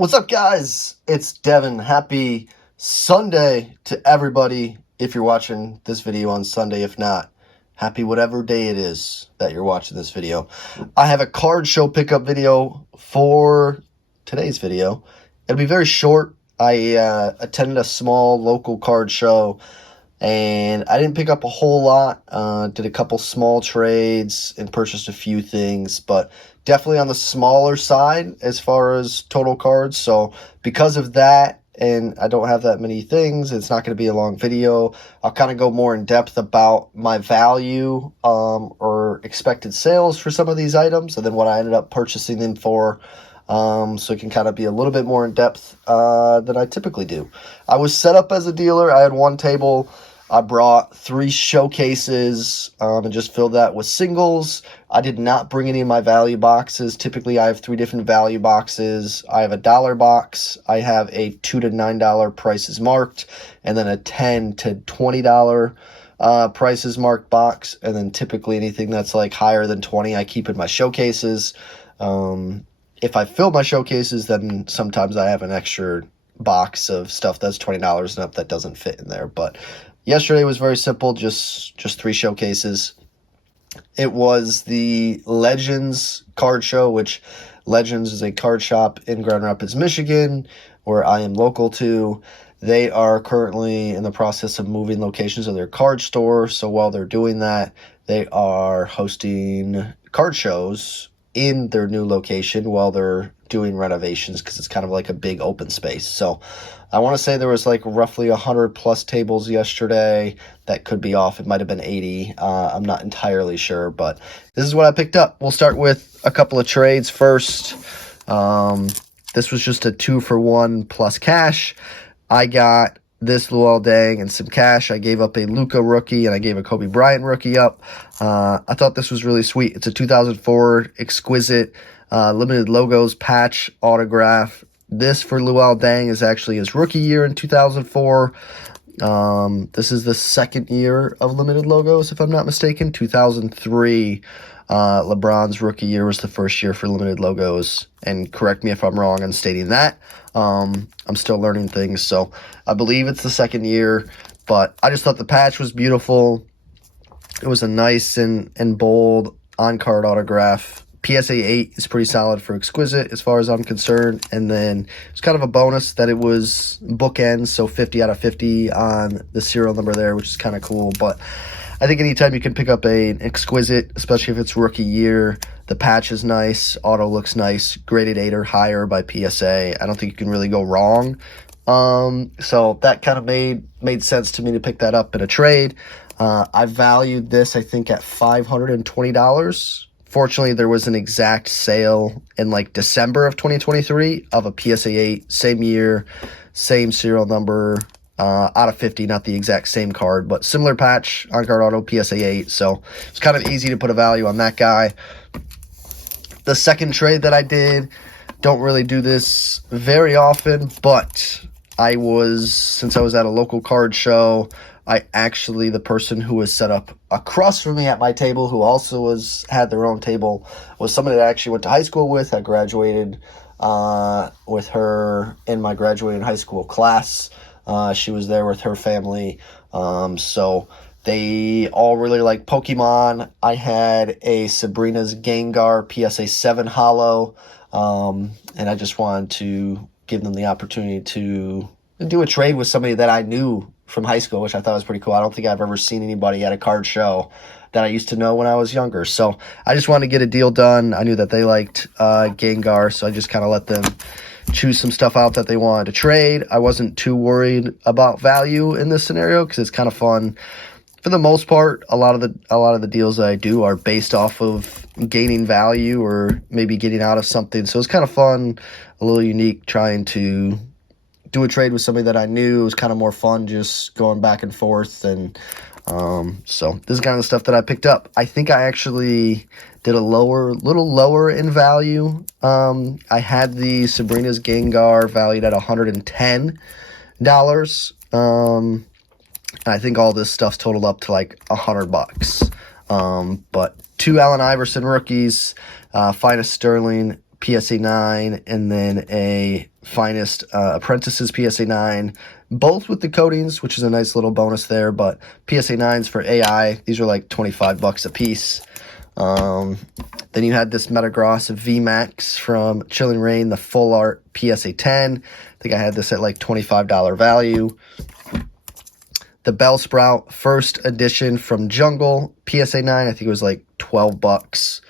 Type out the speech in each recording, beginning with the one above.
What's up, guys? It's Devin. Happy Sunday to everybody. If you're watching this video on Sunday, if not, happy whatever day it is that you're watching this video. I have a card show pickup video for today's video. It'll be very short. I attended a small local card show and I didn't pick up a whole lot. Did a couple small trades and purchased a few things, but definitely on the smaller side as far as total cards. So because of that, and I don't have that many things, it's not going to be a long video. I'll kind of go more in depth about my value or expected sales for some of these items, and then what I ended up purchasing them for. So it can kind of be a little bit more in depth than I typically do. I was set up as a dealer. I had one table. I brought 3 showcases and just filled that with singles. I did not bring any of my value boxes. Typically, I have 3 different value boxes. I have a $1 box. I have a $2 to $9 prices marked, and then a $10 to $20 prices marked box. And then typically anything that's like higher than 20, I keep in my showcases. If I fill my showcases, then sometimes I have an extra box of stuff that's $20 and up that doesn't fit in there. But yesterday was very simple, just 3 showcases. It was the Legends card show, which Legends is a card shop in Grand Rapids, Michigan, where I am local to. They are currently in the process of moving locations of their card store. So while they're doing that, they are hosting card shows in their new location while they're doing renovations, because it's kind of like a big open space. So I want to say there was like roughly 100 plus tables yesterday. That could be off. It might have been 80. I'm not entirely sure, but this is what I picked up. We'll start with a couple of trades first. This was just a 2-for-1 plus cash. I got this Luol Deng and some cash. I gave up a Luka rookie and I gave a Kobe Bryant rookie up. I thought this was really sweet. It's a 2004 Exquisite limited logos patch autograph. This for Luol Deng is actually his rookie year in 2004. This is the second year of limited logos, if I'm not mistaken. 2003, LeBron's rookie year was the first year for limited logos. And correct me if I'm wrong on stating that. I'm still learning things, so I believe it's the second year. But I just thought the patch was beautiful. It was a nice and bold on-card autograph. PSA 8 is pretty solid for Exquisite as far as I'm concerned. And then it's kind of a bonus that it was bookends, so 50 out of 50 on the serial number there, which is kind of cool. But I think anytime you can pick up an Exquisite, especially if it's rookie year, the patch is nice, auto looks nice, graded 8 or higher by PSA. I don't think you can really go wrong. So that kind of made sense to me to pick that up in a trade. I valued this, I think, at $520. Fortunately, there was an exact sale in like December of 2023 of a PSA 8, same year, same serial number, out of 50, not the exact same card, but similar patch, on-card auto, PSA 8. So it's kind of easy to put a value on that guy. The second trade that I did, don't really do this very often, but since I was at a local card show, the person who was set up across from me at my table, who also had their own table, was somebody that I actually went to high school with. I graduated with her in my graduating high school class. She was there with her family. So they all really like Pokemon. I had a Sabrina's Gengar PSA 7 holo, and I just wanted to give them the opportunity to do a trade with somebody that I knew from high school, which I thought was pretty cool. I don't think I've ever seen anybody at a card show that I used to know when I was younger. So I just wanted to get a deal done. I knew that they liked Gengar, so I just kind of let them choose some stuff out that they wanted to trade. I wasn't too worried about value in this scenario because it's kind of fun. For the most part, a lot of the deals that I do are based off of gaining value or maybe getting out of something. So it's kind of fun, a little unique, trying to do a trade with somebody that I knew. It was kind of more fun just going back and forth. And so this is kind of the stuff that I picked up. I think I actually did a little lower in value. I had the Sabrina's Gengar valued at $110. I think all this stuff totaled up to like $100. But 2 Allen Iverson rookies, Finest Sterling PSA 9, and then a Finest Apprentices PSA 9, both with the coatings, which is a nice little bonus there. But PSA 9s for AI, these are like $25 a piece. Then you had this Metagross VMAX from Chilling Reign, the Full Art PSA 10. I think I had this at like $25 value. The Bellsprout First Edition from Jungle PSA 9, I think it was like $12.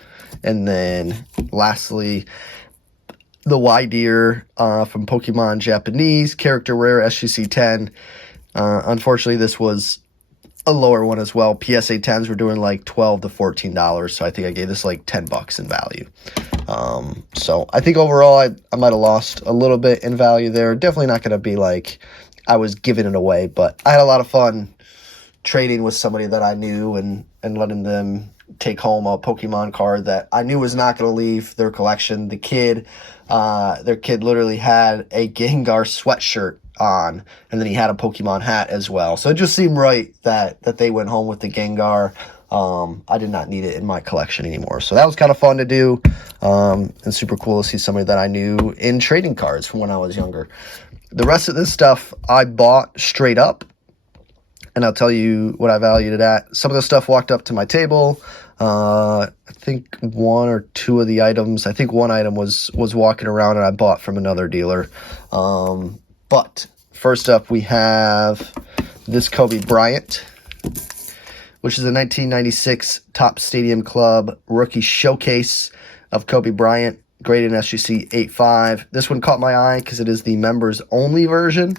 And then lastly, the Wydeer from Pokemon Japanese Character Rare SGC 10. Unfortunately, this was a lower one as well. PSA 10s were doing like $12 to $14, so I think I gave this like $10 in value. So I think overall I might have lost a little bit in value there. Definitely not going to be like I was giving it away, but I had a lot of fun trading with somebody that I knew and letting them take home a Pokemon card that I knew was not going to leave their collection. Their kid literally had a Gengar sweatshirt on, and then he had a Pokemon hat as well. So it just seemed right that they went home with the Gengar. I did not need it in my collection anymore. So that was kind of fun to do, and super cool to see somebody that I knew in trading cards from when I was younger. The rest of this stuff I bought straight up, and I'll tell you what I valued it at. Some of the stuff walked up to my table. I think one or two of the items, I think one item was walking around and I bought from another dealer. But first up, we have this Kobe Bryant, which is a 1996 Topps Stadium Club rookie showcase of Kobe Bryant, graded in SGC 8.5. This one caught my eye because it is the members only version,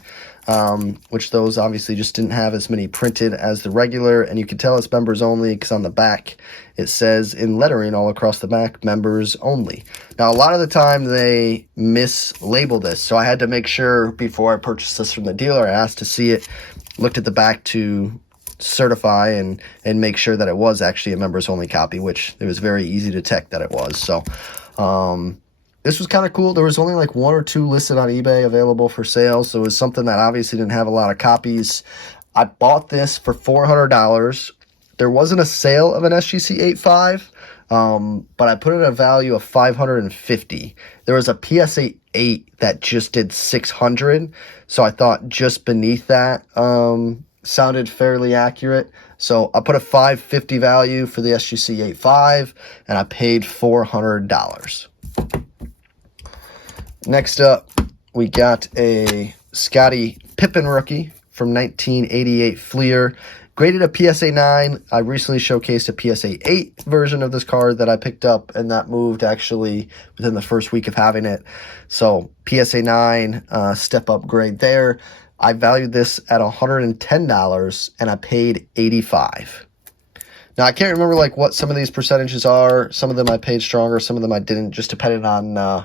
which those obviously just didn't have as many printed as the regular, and you can tell it's members only because on the back it says in lettering all across the back, members only. Now a lot of the time they mislabel this, so I had to make sure before I purchased this from the dealer. I asked to see it, looked at the back to certify and make sure that it was actually a members only copy, which it was very easy to detect that it was. So this was kind of cool. There was only like one or two listed on eBay available for sale, so it was something that obviously didn't have a lot of copies. I bought this for $400. There wasn't a sale of an SGC 8.5, but I put it at a value of $550. There was a PSA 8 that just did $600, so I thought just beneath that sounded fairly accurate. So I put a $550 value for the SGC 8.5, and I paid $400. Next up, we got a Scottie Pippen rookie from 1988 Fleer, graded a PSA 9. I recently showcased a PSA 8 version of this card that I picked up, and that moved actually within the first week of having it. So PSA 9, step up grade there. I valued this at $110, and I paid $85. Now, I can't remember like what some of these percentages are. Some of them I paid stronger, some of them I didn't, just depending on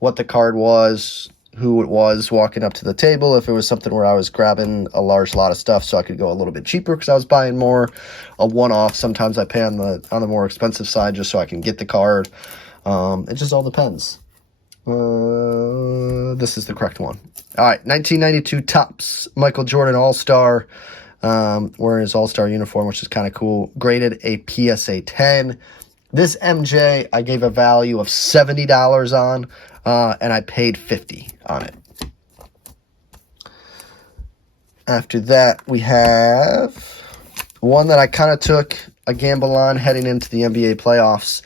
what the card was, who it was walking up to the table. If it was something where I was grabbing a large lot of stuff so I could go a little bit cheaper because I was buying more, a one-off. Sometimes I pay on the more expensive side just so I can get the card. It just all depends. This is the correct one. All right, 1992 Topps Michael Jordan All-Star, wearing his All-Star uniform, which is kind of cool. Graded a PSA 10. This MJ I gave a value of $70 on, and I paid $50 on it. After that, we have one that I kind of took a gamble on heading into the NBA playoffs.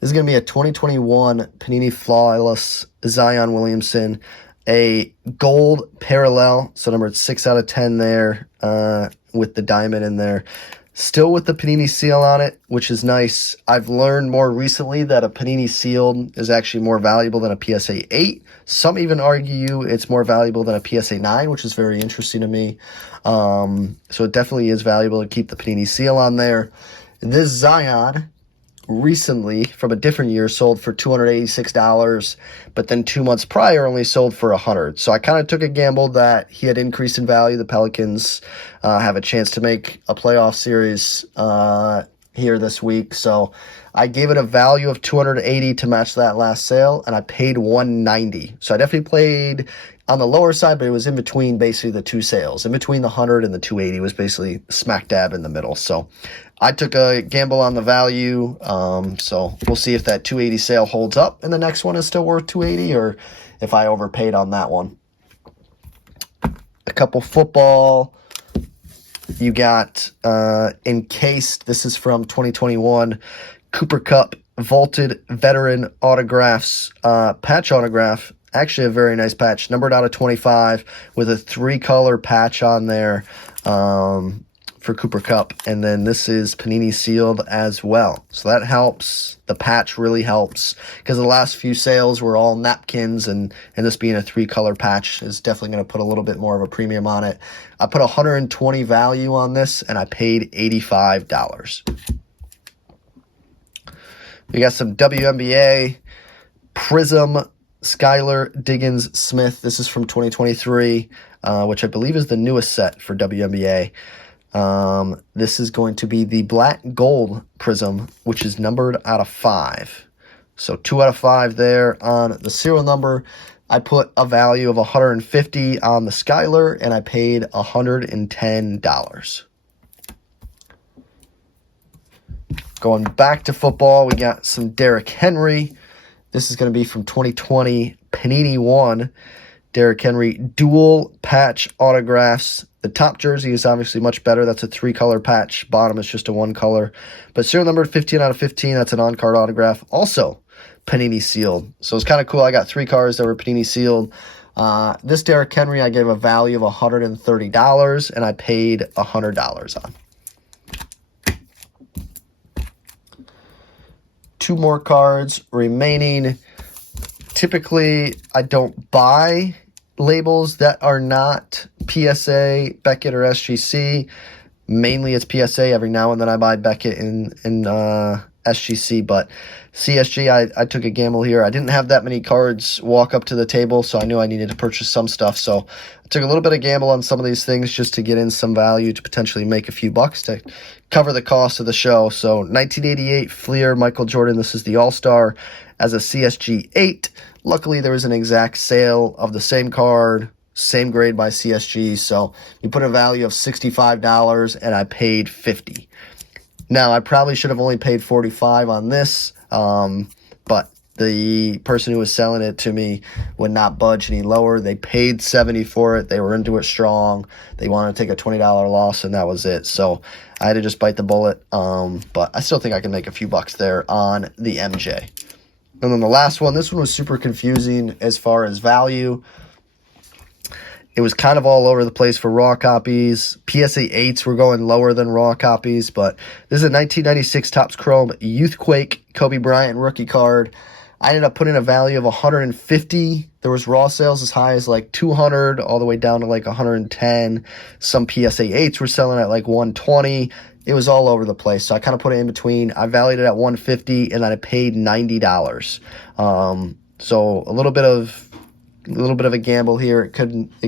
This is going to be a 2021 Panini Flawless Zion Williamson, a gold parallel, so numbered 6 out of 10 there, with the diamond in there. Still with the Panini seal on it, which is nice. I've learned more recently that a Panini sealed is actually more valuable than a PSA 8. Some even argue it's more valuable than a PSA 9, which is very interesting to me. So it definitely is valuable to keep the Panini seal on there. This Zion recently, from a different year, sold for $286, but then 2 months prior only sold for $100. So I kind of took a gamble that he had increased in value. The Pelicans have a chance to make a playoff series here this week, so I gave it a value of $280 to match that last sale, and I paid $190. So I definitely played on the lower side, but it was in between basically the two sales. In between the $100 and the $280 was basically smack dab in the middle. So I took a gamble on the value. So we'll see if that $280 sale holds up and the next one is still worth $280, or if I overpaid on that one. A couple football. You got encased. This is from 2021 Cooper Cup vaulted veteran autographs, patch autograph. Actually a very nice patch, numbered out of 25 with a 3-color patch on there for Cooper Cup. And then this is Panini sealed as well. So that helps. The patch really helps because the last few sales were all napkins, and this being a 3-color patch is definitely going to put a little bit more of a premium on it. I put $120 value on this and I paid $85. We got some WNBA Prism Skylar Diggins Smith. This is from 2023, which I believe is the newest set for WNBA. This is going to be the black gold Prism, which is numbered out of 5. So 2 out of 5 there on the serial number. I put a value of $150 on the Skylar, and I paid $110. Going back to football, we got some Derrick Henry. This is going to be from 2020 Panini 1. Derrick Henry dual patch autographs. The top jersey is obviously much better. That's a 3-color patch. Bottom is just a 1-color. But serial number 15 out of 15. That's an on-card autograph. Also Panini sealed. So it's kind of cool. I got 3 cards that were Panini sealed. This Derrick Henry, I gave a value of $130, and I paid $100 on. 2 more cards remaining. Typically, I don't buy labels that are not PSA, Beckett, or SGC. Mainly it's PSA. Every now and then I buy Beckett in SGC, but CSG, I took a gamble here. I didn't have that many cards walk up to the table, so I knew I needed to purchase some stuff. So I took a little bit of gamble on some of these things just to get in some value to potentially make a few bucks to cover the cost of the show. So 1988 Fleer Michael Jordan. This is the All-Star as a CSG 8. Luckily, there was an exact sale of the same card, same grade by CSG. So you put a value of $65, and I paid $50. Now, I probably should have only paid $45 on this, but the person who was selling it to me would not budge any lower. They paid $70 for it. They were into it strong. They wanted to take a $20 loss, and that was it. So I had to just bite the bullet, but I still think I can make a few bucks there on the MJ. And then the last one, this one was super confusing as far as value. It was kind of all over the place for raw copies. PSA 8s were going lower than raw copies, but this is a 1996 Topps Chrome Youthquake Kobe Bryant rookie card. I ended up putting a value of $150. There was raw sales as high as like $200, all the way down to like $110. Some PSA 8s were selling at like $120. It was all over the place, so I kind of put it in between. I valued it at $150, and then I paid $90. So a little bit of a gamble here. It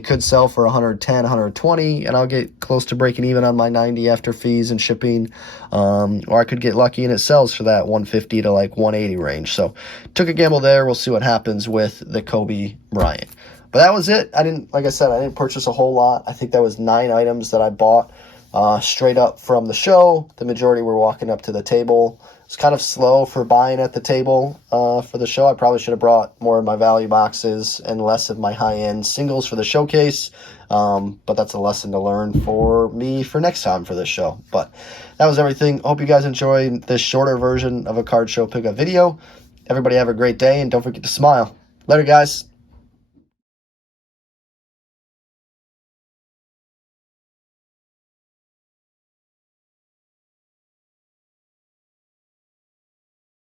could sell for $110, $120, and I'll get close to breaking even on my $90 after fees and shipping. Or I could get lucky and it sells for that $150 to like $180 range. So took a gamble there. We'll see what happens with the Kobe Bryant. But that was it. Like I said, I didn't purchase a whole lot. I think that was 9 items that I bought straight up from the show. The majority were walking up to the table. It's kind of slow for buying at the table for the show. I probably should have brought more of my value boxes and less of my high-end singles for the showcase. But that's a lesson to learn for me for next time for this show. But that was everything. Hope you guys enjoyed this shorter version of a card show pickup video. Everybody have a great day, and don't forget to smile. Later, guys.